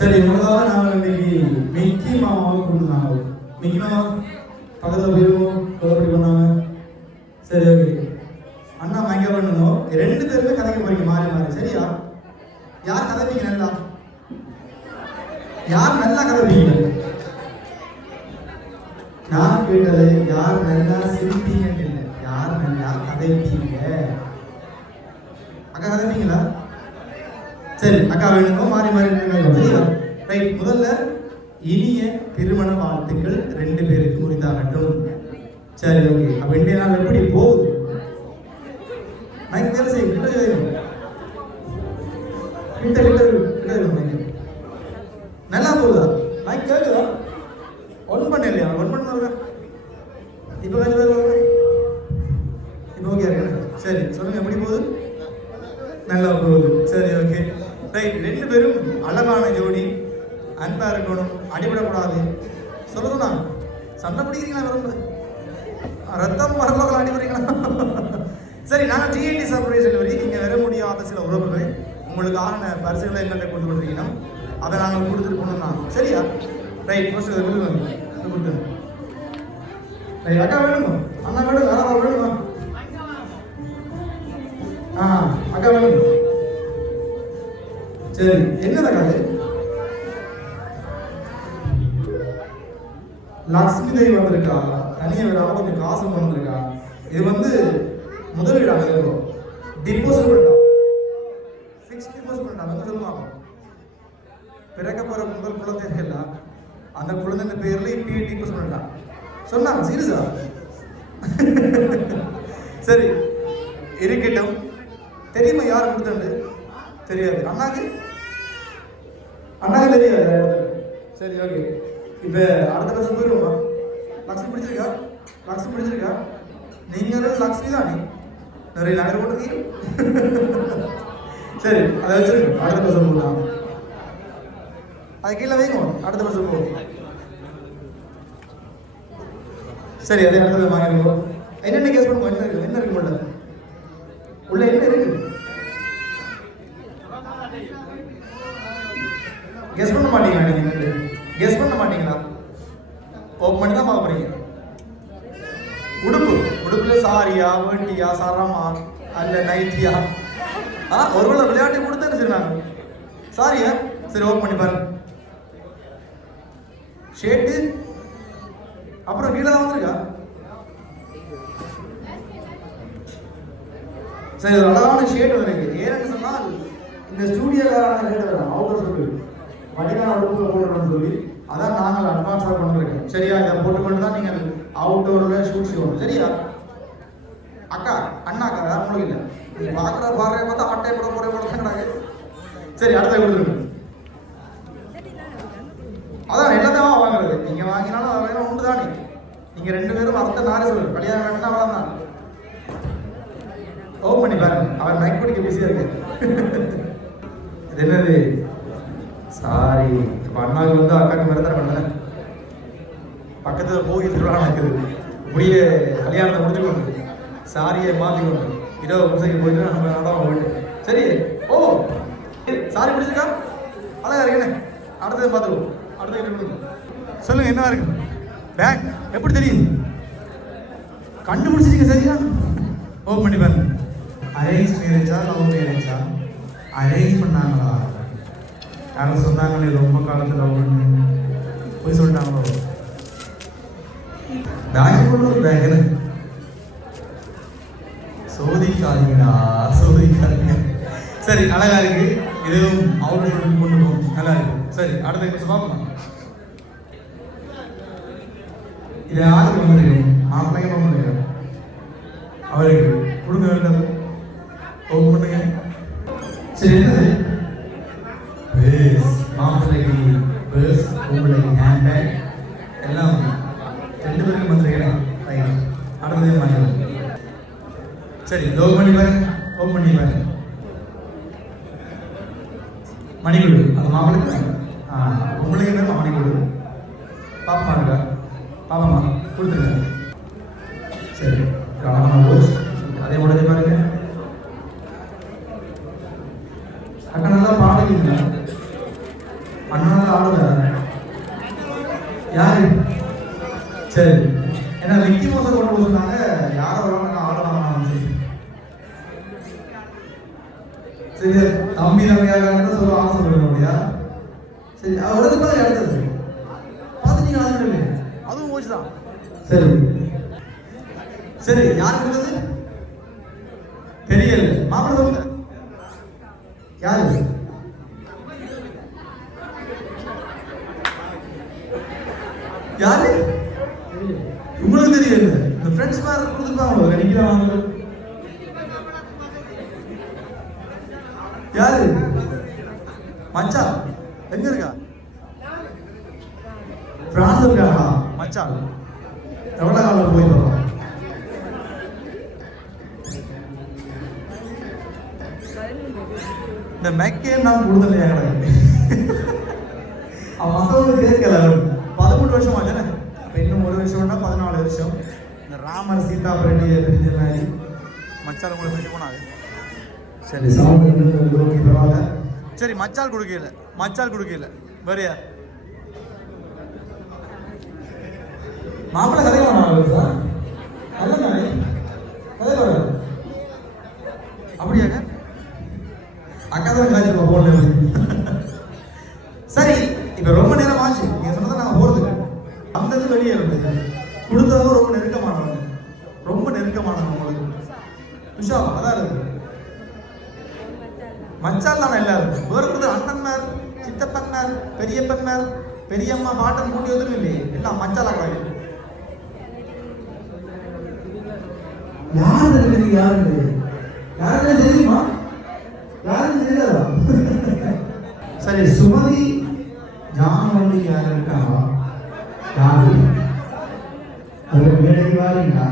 சரி, முதலாவது நாங்கள் இன்னைக்கு மிக்கி மாமாவை கொடுத்துருந்தாங்க. மிக்கி மாமா பக்கத்தில் போயிருவோம், எப்படி பண்ணாங்க. சரி, ஓகே. அண்ணா மயக்க பண்ணணும். 2 பேருமே கதைக்க போறீங்க மாறி மாறி. சரியா? யார் கதைப்பீங்க நல்லா? யார் நல்லா கதைப்பீங்க? நான் கேட்டது யார் நல்லா சிரிப்பீங்கன்னு இல்லை, யார் நல்லா கதைப்பீங்க. அக்கா கதைப்பீங்களா? சரி, அக்கா வேணுமோ மாறி மாறி. சரியா? ரைட். முதல்ல இனிய திருமண வாழ்த்துக்கள் 2 பேருக்கு உரித்தாகட்டும். சரி, ஓகே. அப்ப இன்றைய நாள் எப்படி போகுது? மைக் வேலை செய்யும். கிட்ட நல்லா போகுதா? மைக் கேட்குதா? ஒன் பண்ண இல்லையா? ஒன் பண்ண வருங்க. இப்போ கொஞ்சம் பேர் வருங்க. இப்போ ஓகே இருக்கு. சரி, சொல்லுங்க, எப்படி போகுது? நல்லா போகுது. சரி, ஓகே. ரைட். 2 பேரும் அழகான ஜோடி, அன்பா இருக்கணும், அடிபடக்கூடாது. சொல்லுதுண்ணா, சண்டை பிடிக்கிறீங்களா? விரும்பு ரத்தம் வரலோக அடிபடுறீங்களா? சரி, நாங்கள் டிஎன்டி சர்ப்ரைஸ் வரி இங்கே வர முடியாத சில உறவுகள் உங்களுக்கான பரிசுகளை எங்கள்கிட்ட கொண்டு கொடுத்துருக்கீங்கன்னா அதை நாங்கள் கொடுத்துட்டு போனோம்னா. சரியா? ரைட். ஃபர்ஸ்ட் கொடுத்து ரைட். அக்கா வேணுமா? அண்ணா வேணும்? அண்ணா வேணுமா? அக்கா வேணும். சரி, என்னதான் கதை? லக்ஷ்மி தேவி வந்திருக்கா, தனியாக விடாம கொஞ்சம் காசு வந்திருக்கா. இது முதலீடாக டிபாசிட் பண்ணா, ஃபிக்ஸ்ட் டிபாசிட் பண்ணா. சொல்லுவாங்க, பிறக்க போற முதல் குழந்தை இருக்குல்ல, அந்த குழந்தை பேர்ல இப்பயே டிபாசிட் பண்ணா சொன்னாங்க. சீரியஸா? சரி, இருக்கட்டும். தெரியுமா யார் கொடுத்தது? தெரியாது. அண்ணாக்கு தெரியாது. சரி, ஓகே. இப்ப அடுத்த வருஷம் போயிருவோமா? லக்ஷ்மி பிடிச்சிருக்கா? நீங்களும் லக்ஷ்மி தானே, நிறைய நகர் போட்டுருக்கீங்க. சரி, அதை வச்சிருங்க. அடுத்த வருஷம் போகலாம். அது கீழே வைங்க. அடுத்த வருஷம் போகும். சரி, அதே அடுத்தது வாங்கிருக்கோம். என்னென்ன கேஸ் பண்ணுவோம்? என்ன இருக்கு மாட்டேன் உள்ள? என்ன இருக்கு? கெஸ் பண்ண மாட்டீங்களா? நீங்க கெஸ் பண்ண மாட்டீங்களா? ஓப்பன் பண்ணி தான் பார்க்க போறீங்க. உடுப்புல சாரியா, வேட்டியா, சரமா, அல்ல நைட்டியா? ஒருவேளை விளையாட்டு கொடுத்தா சரி. நாங்க சாரியா? சரி, ஓப்பன் பண்ணி பாருங்க. ஷேட்டு அப்புறம் கீழே தான் வந்திருக்கா. சரி, ஒரு அழகான ஷேட் வந்திருக்கு. ஏன்னு சொன்னால் இந்த ஸ்டூடியோக்கான ஷேட் வரும். அவுட்டர் சொல்லி வடிகான உடுப்புல போடணும்னு சொல்லி அதான் நாங்கள் அட்வான்ஸாக பண்ணிருக்கோம். சரியா? இதை போட்டுக்கொண்டு தான் நீங்கள் அவுட்டோரில் ஷூட் செய்யணும். சரியா? அக்கா அண்ணாக்கா வேற உங்களுக்கு இல்லை. நீங்கள் பார்க்குற பாடுற பார்த்தா ஆட்டை போட போகிறாங்க. சரி, அடுத்த கொடுத்துருங்க. அதான் எல்லாத்தையும் வாங்குறது. நீங்கள் வாங்கினாலும் அது வேணும் உண்டு தானே. நீங்கள் 2 பேரும் அர்த்த நாரே சொல்லு. கல்யாணம் வேணும்னா அவ்வளோ தான். ஓப்பன் பண்ணி பாருங்க. அவர் மைக் பிடிக்க பிஸியாக இருக்கு. இது என்னது? சாரி. இப்போ அண்ணாவுக்கு அக்காவுக்கு மிரத்தனை பண்ணல. பக்கத்தில் கோவில் திருவிழா நடக்குது. இப்படியே கல்யாணத்தை முடிச்சுக்கொண்டு சாரியை மாற்றிக்கொண்டு 20 நிமிஷம் போயிட்டு நம்ம நடவ போயிட்டு. சரி, ஓ சாரி பிடிச்சிருக்கா? அழகா இருக்கேன்னு. அடுத்தது பார்த்துருவோம். அடுத்த சொல்லுங்க, என்ன இருக்கு பேக்? எப்படி தெரியுது? கண்டுபிடிச்சிருக்க. சரியா? ஓப்பன் பண்ணி பாருங்க. அரேஞ்ச் மேரேஜா, லவ் மேரேஜா? அரேஞ்ச் பண்ணாங்களா? யாரும் சொன்னாங்களே ரொம்ப காலத்தில் லவ் பண்ணு போய் சொல்லிட்டாங்களோ? பேங்க் போட்டு ஒரு பேங்க் சோதிக்காதீங்களா? சரி, அழகா இருக்கு. இதுவும் அவரோட கொண்டு போகும். நல்லா இருக்கு. சரி, அடுத்த நிமிஷம் பார்ப்போம். இது யாருக்கு வந்துருக்கு? மாப்பிள்ளைங்க பண்ணுங்க. அவருக்கு கொடுங்க வேண்டாம். ஓப்பன் பண்ணுங்க. சரி, என்னது? பேஸ். மாப்பிள்ளைக்கு பேஸ், உங்களுக்கு ஹேண்ட்பேக் எல்லாம் 2 பேருக்கு வந்துருக்கேன். ரைட். அடுத்தது வாங்கிக்கலாம். சரி, ஓப்பன் பண்ணி பாருங்க. ஓப்பன் பண்ணி பாருங்க. மணிக்குழு அந்த மாப்பிள்ளைக்கு உங்களுக்கு என்ன மணிக்குழு? பாப்பா இருக்கா? பாப்பாமா கொடுத்துருங்க. சரி, அதே உடனே பாருங்க. அக்கா நல்லா பாடுவீங்களா? அண்ணனால ஆளுங்க யாரு? சரி, ஏன்னா மிக்கி மோசம் கொண்டு போக சொன்னாங்க. யாரை வரலாம் ஆளுநர் சரி, தம்பி நம்பியாக சொல்ல ஆசைப்படுவோம் இல்லையா? சரி, அவரது மாதிரி அடுத்தது பார்த்துட்டீங்க ஆளுநர், அதுவும் போச்சுதான். சரி சரி, யாருக்கு இருந்தது? பெரிய மாப்பிள்ளை சொல்லுங்க யாரு? யாரு உங்களுக்கு தெரியல? இந்த ஃப்ரெண்ட்ஸ் மாதிரி கொடுத்துருப்பாங்க நினைக்கிறாங்க. யாரு மச்சான்? எங்க இருக்கா? பிரான்ஸ் இருக்காங்களா மச்சான்? எவ்வளவு காலம் போய் வரோம்? இந்த மெக்கே நான் கொடுத்தலையா எனக்கு? அவன் மற்றவங்க கேட்கல. 13 வருஷம் ஆச்சுன்னு. அப்போ இன்னும் 1 வருஷம்னா 14 வருஷம். இந்த ராமர் சீதா பிரிஞ்ச மாதிரி மச்சால் உங்களுக்கு பிரிஞ்சு போனாது. சரி, பரவாயில்ல. சரி, மச்சால் கொடுக்கல வரியா? மாப்பிள்ளை கதை சார் நல்லதானே? கதை பாரு அப்படியாங்க? அக்கா தான் காய்ச்சி போன. சரி, இப்ப ரொம்ப நேரம் ஆச்சு. நீங்க சொன்னதை நாங்க போறதுக்கு அந்த வெளியே இருந்தது கொடுத்தவங்க ரொம்ப நெருக்கமானவங்க உங்களுக்கு. உஷா அதான் இருக்கு. மச்சால் தானே எல்லாரும் வேறு அண்ணன் மேல், சித்தப்பன் மேல், பெரியப்பன் மேல், பெரியம்மா பாட்டன் கூட்டி வந்துடும் இல்லையே, எல்லாம் மச்சாலா காய். யாரு தெரியுமா? யாரும் தெரியாதா? சரி, சுமதி ஜான் வந்து யாரு இருக்காங்களா? யாரு அது மேடைக்கு வாரீங்களா?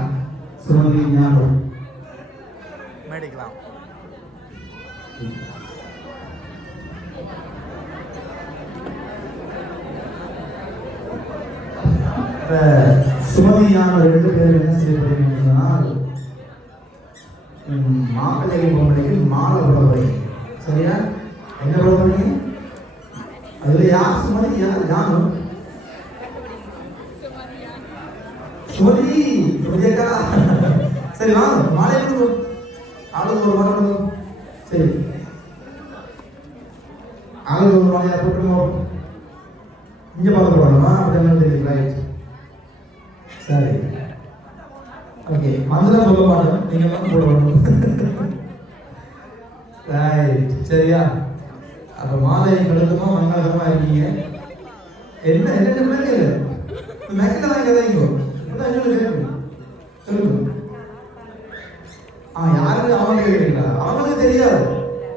சுமதி ஞாபகம் மேடைக்கலாம். சுமதியான 2 பேர் என்ன செய்யப்படுறீங்கன்னு சொன்னால், மாப்பிள்ளை பொம்பளைக்கு மாலை போட. சரியா? என்ன போட போறீங்க? அதுல யார் சுமதி, யார் ஜானும்? சுமதிக்கா. சரி, வாங்க மாலை கொடுக்கும். ஆளுக்கு ஒரு மாலை கொடுக்கும். சரி, ஆளுக்கு ஒரு மாலையா போட்டுருவோம். இங்க பார்க்க போடணுமா? அப்படின்னு தெரியும். ரைட், சரி, ஓகே. அதுதான் சொல்ல மாட்டேன், நீங்க தான் போடணும். ரைட், சரியா? அப்ப மாலை கழுத்துமா மங்களகரமா இருக்கீங்க. என்ன என்ன மேக்கல மேக்கல வாங்கிக்கோ. யாருக்கு அவங்க கேட்கிறீங்களா? அவங்களுக்கு தெரியாது.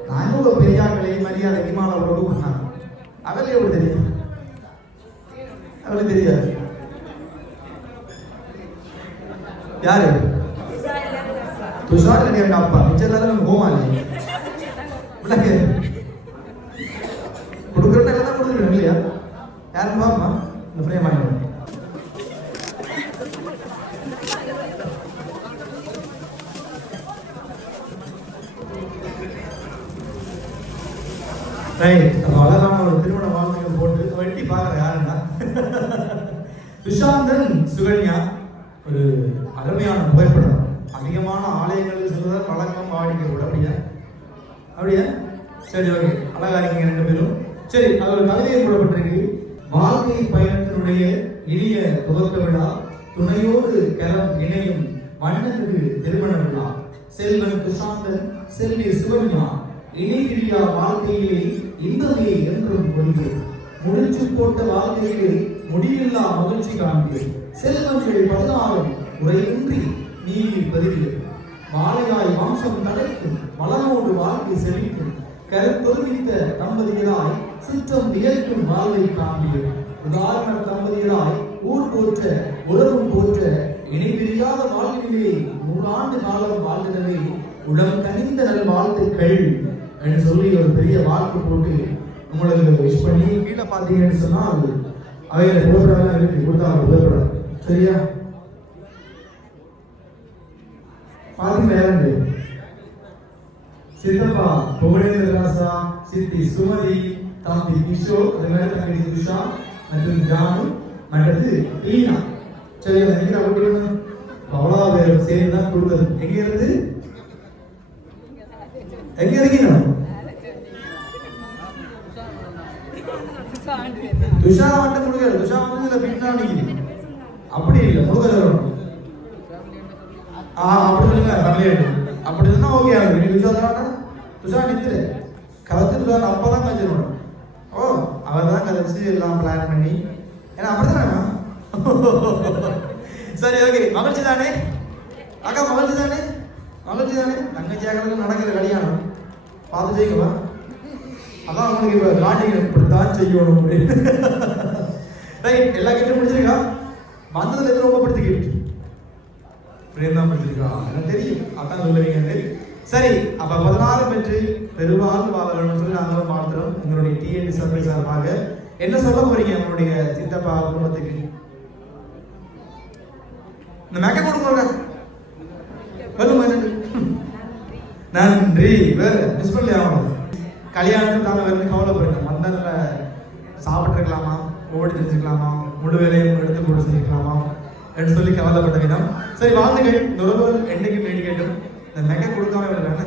நாங்கள் பெரியாக்களை மரியாதைக்கு மாலை போட்டு பண்ணாங்க. அவளுக்கு எப்படி தெரியும்? அவளுக்கு தெரியாது. யாரு? துஷார் கிடையாது. அப்பா மிச்சம் எல்லாரும் போவாங்க. கொடுக்குற எல்லாம் கொடுத்துருக்கணும் இல்லையா? யாரும் பாப்பா இந்த ஃப்ரேம் ஆகிடும். ரைட், அழகான ஒரு திருமண வாழ்க்கைகள் போட்டு வெட்டி பார்க்குற யாருன்னா சுஷாந்தன் சுகன்யா. ஒரு அருமையான புகைப்படம். அதிகமான ஆலயங்களுக்கு செல்வதால் வழக்கம் வாடிக்கை கூட. அப்படியா? சரி, ஓகே, அழகா இருக்கீங்க 2 பேரும். சரி, அது ஒரு கவிதை போடப்பட்டிருக்கு. வாழ்க்கை பயணத்தினுடைய இனிய துவக்க விழா, துணையோடு கரம் இணையும் மன்னனுக்கு திருமண விழா. செல்வன் சுஷாந்தன், செல்வி சுகன்யா இணைகிறியா வாழ்க்கையிலே இன்பமே என்றும் ஒன்று. முடிச்சு போட்ட வாழ்க்கையிலே முடிவில்லா மகிழ்ச்சி காண்பேன். செல்வங்கள் 16 உரையின்றி நீர் பதிவு. மாலையாய் வம்சம் தடைக்கும், மலனோடு வாழ்க்கை செழிக்கும். கருத்தொருமித்த தம்பதிகளாய் சுற்றம் வியக்கும் வாழ்வை காண்பேன். உதாரண தம்பதிகளாய் ஊர் போற்ற உலகம் போற்ற இணைபிரியாத வாழ்விலே 100 ஆண்டு காலம் வாழ்கிறதே உளம் கனிந்த நல் வாழ்த்துக்கள் என்று சொல்லி ஒரு பெரிய வாழ்த்து போட்டு உங்களுக்கு விஷ் பண்ணி கீழே பார்த்தீங்கன்னு சொன்னால் அவையில புகைப்படம் இருக்கு. கொடுத்தாங்க புகைப்படம். சரியா? பாத்தீங்களா? சித்தப்பா புகழேந்திர ராசா, சித்தி சுமதி, தம்பி கிஷோ, அதே மாதிரி தங்கச்சி துஷா மற்றும் ஜானு மற்றது லீனா. சரி, எங்க அப்படி அவ்வளோ பேர் சேர்ந்து தான் கொடுக்குறது. எங்க இருந்து எங்க இருக்கீங்க? துஷா மட்டும் கொடுக்காது. துஷா வந்து இதுல பின்னாடி அப்படி இல்லை, முழுக்க சொல்லணும். அப்படி சொல்லுங்க, ஃபேமிலியா அப்படி இருந்தா ஓகே ஆகுது. துஷா தான் துஷா நித்துரு கலத்து துஷா அப்பதான் கழிச்சிடணும். ஓ, அவர் தான் கழிச்சு எல்லாம் பிளான் பண்ணி, ஏன்னா அப்படித்தானே. சரி, ஓகே. மகிழ்ச்சி தானே அக்கா? மகிழ்ச்சி தானே? மகிழ்ச்சி தானே? தங்கச்சியாக்களுக்கு நடக்கிற கல்யாணம் பார்த்து செய்யவா? அதான் அவங்களுக்கு இப்ப காட்டிக்கணும், இப்படித்தான் செய்யணும் அப்படின்னு. ரைட், எல்லா கிட்டும் முடிச்சிருக்கா? வந்ததுல இருந்து ரொம்ப பிடிச்ச கிஃப்ட் பிரேம் தான் பிடிச்சிருக்கா? எனக்கு தெரியும், அதான் சொல்லுவீங்க. சரி, அப்ப 16 பெற்று பெருவாள் வாழணும்னு சொல்லி நாங்களும் பார்க்கிறோம். உங்களுடைய டிஎன்டி சர்வீஸ் சார்பாக என்ன சொல்ல போறீங்க உங்களுடைய சித்தப்பா குடும்பத்துக்கு? இந்த மேக்க கொடுங்க. நன்றி. வேற மிஸ் பண்ணல. கல்யாணத்துக்கு தாங்க வேறு கவலைப்படுங்க. மந்தன்ல சாப்பிட்டுருக்கலாமா, ஓடி தெரிஞ்சுக்கலாமா, முழு வேலையும் எடுத்து போட்டு செஞ்சுக்கலாமா என்று சொல்லி கவலைப்பட்ட விதம். சரி, வாழ்ந்துகள் இந்த உறவுகள் என்னைக்கும் நீடிக்கட்டும். இந்த மெக்க கொடுக்காம விடுறாங்க.